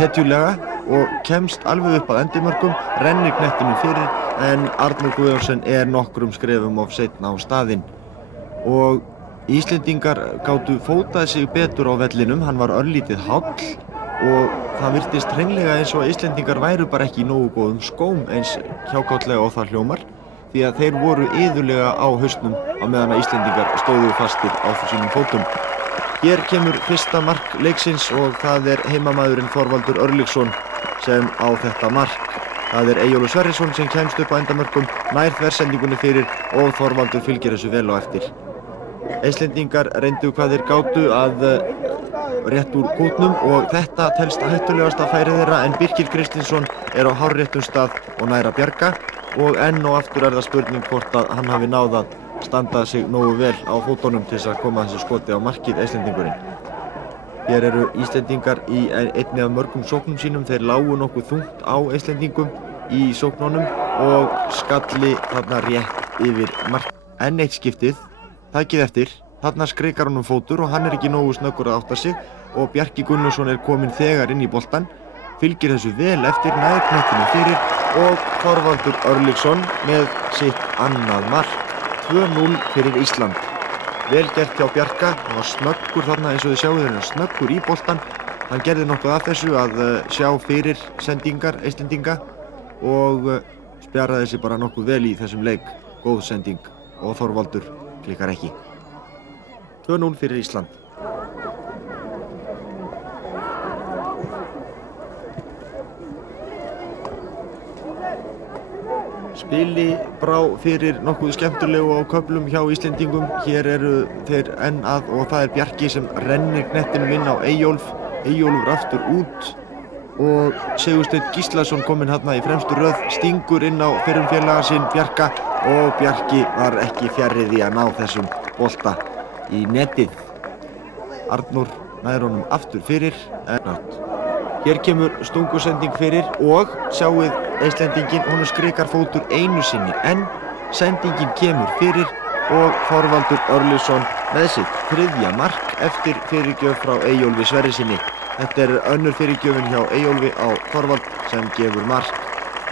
hetjulega og kemst alveg upp að endimörkum, rennir knettinu fyrir en Arnór Guðjónsson nokkrum skrefum of seinna á staðinn. Og Íslendingar gátu fótað sig betur á vellinum, hann var örlítið háll og það virtist hreinlega eins og að Íslendingar væru bara ekki í nógu góðum skóm eins hjákátlega og það hljómar, því að þeir voru iðulega á hausnum á meðan að Íslendingar stóðu fastir á sínum fótum. Hér kemur fyrsta mark leiksins og það heimamaðurinn Þorvaldur Örlygsson sem á þetta mark. Það Eyjólfur Sverrisson sem kemst upp á endamörkum, nær þversendingunni fyrir og Þorvaldur fylgir þessu vel á eftir. Íslendingar reyndu hvað þeir gátu að rétt úr kútnum og þetta telst hættulegasta færið þeirra en Birkir Kristinsson á hárréttum stað og nær að bjarga og enn og aftur það spurning hvort að hann hafi náð að standa sig nógu vel á fótunum til þess að koma þessu skoti á markið Íslendingurinn. Hér eru Íslendingar í einni af mörgum sóknum sínum, þeir lágu nokkuð þungt á Íslendingum í sóknunum og skalli þarna rétt yfir mark. Enn eitt skiptið, takið eftir, þarna skrikar honum fótur og hann ekki nógu snöggur að átta sig og Bjarki Gunnarsson kominn þegar inn í boltann, fylgir þessu vel eftir, nær knettinu fyrir og Þorvaldur Örlygsson með sitt annað mark. 2-0 fyrir Ísland. Vel gert hjá Bjarka, hann var snöggur þarna eins og þið sjáu þeir snöggur í boltan. Hann gerði nokkuð af þessu að sjá fyrir sendingar Íslendinga og spjaraði sig bara nokkuð vel í þessum leik. Góð sending og Þorvaldur klikkar ekki. 2-0 fyrir Ísland. Spili brá fyrir nokkuð skemmtilegu á köflum hjá Íslendingum. Hér eru þeir enn að og það Bjarki sem rennir knettinum inn á Eyjólf. Eyjólfur aftur út og Sigursteinn Gíslason kominn hérna í fremstu röð, stingur inn á fyrrum félaga sinn Bjarka og Bjarki var ekki fjarri því að ná þessum bolta í netið. Arnór nær honum aftur fyrir en nátt. Hér kemur stungusending fyrir og sjáuð Íslendinginn, honum skrikar fótur einu sinni en sendingin kemur fyrir og Þorvaldur Örlygsson með sitt þriðja mark eftir fyrirgjöf frá Eyjólfi Sverrissyni. Þetta önnur fyrirgjöfin hjá Eyjólfi á Þorvald sem gefur mark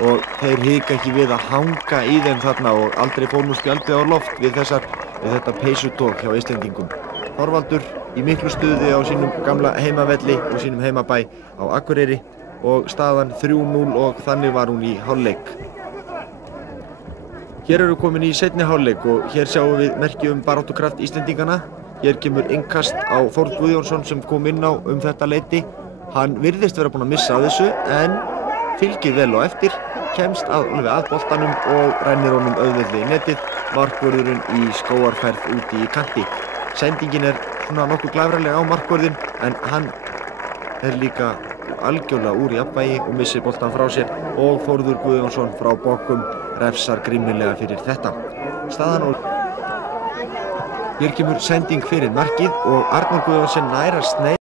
og þeir hika ekki við að hanga í þeim þarna og aldrei fór nú spjaldið á loft við þetta peysutók hjá Íslendingum. Þorvaldur í miklu stuði á sínum gamla heimavelli og sínum heimabæ á Akureyri og staðan 3-0 og þannig var hún í hálfleik. Hér eru komin í seinni hálfleik og hér sjáum við merki baráttukraft Íslendinganna. Hér kemur innkast á Þórð Guðjónsson sem kom inn á þetta leyti. Hann virðist vera búinn að missa þessu en fylgir vel á eftir, kemst alveg að boltanum og rennir honum auðveldlega í netið. Markvörðurinn í skóarferð úti í kanti. Sendingin svona nokkuð glæfralega á markvörðinn en hann líka algjörlega úr jafnvægi og missir boltan frá sér og Þórður Guðjónsson frá bokkum refsar grimmilega fyrir þetta. Staðan og hér kemur sending fyrir markið og Arnór Guðjónsson nær að sneið